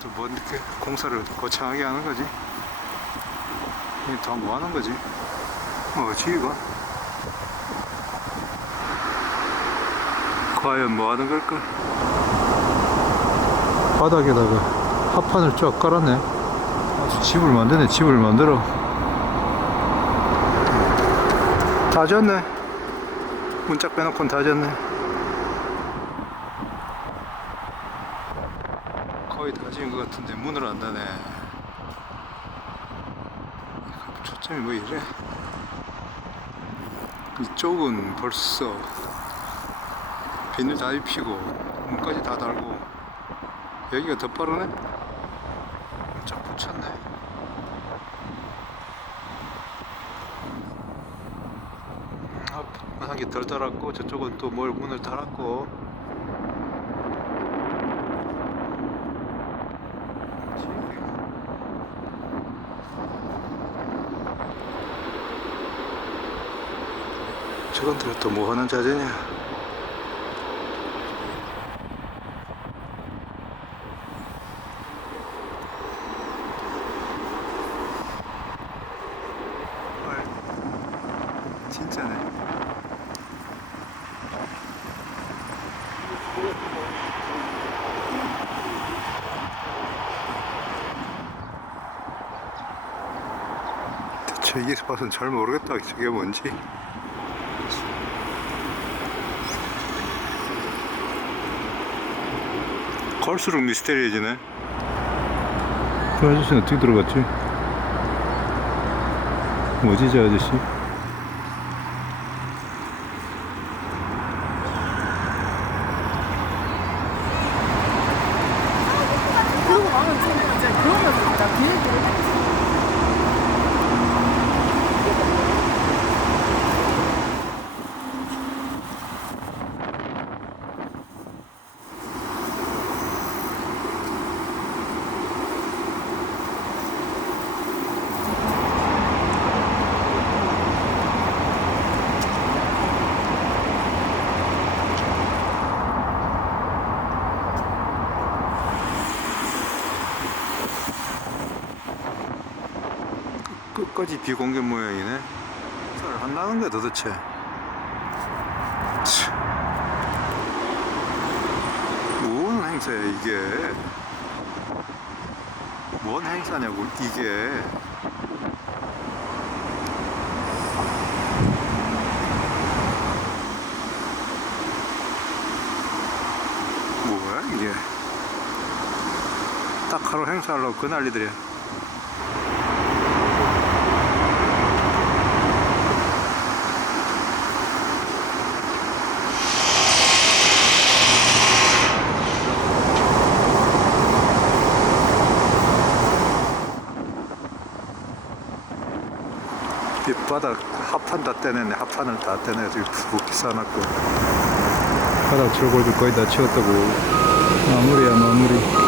또뭐 이렇게 공사를 거창하게 하는 거지? 다뭐 하는 거지? 뭐지 이거? 과연 뭐 하는 걸까? 바닥에다가 합판을 쫙 깔았네. 아주 집을 만드네, 집을 만들어. 다 졌네. 문짝 빼놓고는 다 졌네. 거의 다 지은 것 같은데 문을 안 닫네. 초점이 뭐 이래? 이쪽은 벌써 비닐 다 입히고 문까지 다 달고 여기가 더 빠르네? 쫙 붙였네. 앞 한개 덜 달았고 저쪽은 또 뭘 문을 달았고 저건들 또뭐 하는 자재냐? 헐, 진짜네. 이게 봐서는 잘 모르겠다. 저게 뭔지. 갈수록 미스테리해지네. 저 아저씨는 어떻게 들어갔지? 뭐지 저 아저씨? 그러고 나면 좀 이제 그런 거 진짜 끝까지 비공개 모양이네. 잘 안 나는 거야 도대체. 참. 뭔 행사야 이게? 뭔 행사냐고 이게? 뭐야 이게? 딱 하루 행사하려고 그 난리들이야. 바닥 합판 다 떼내네. 합판을 다 떼내가지고 부엌기 쌓아놨고. 바닥 철골도 거의 다 치웠다고. 마무리야 마무리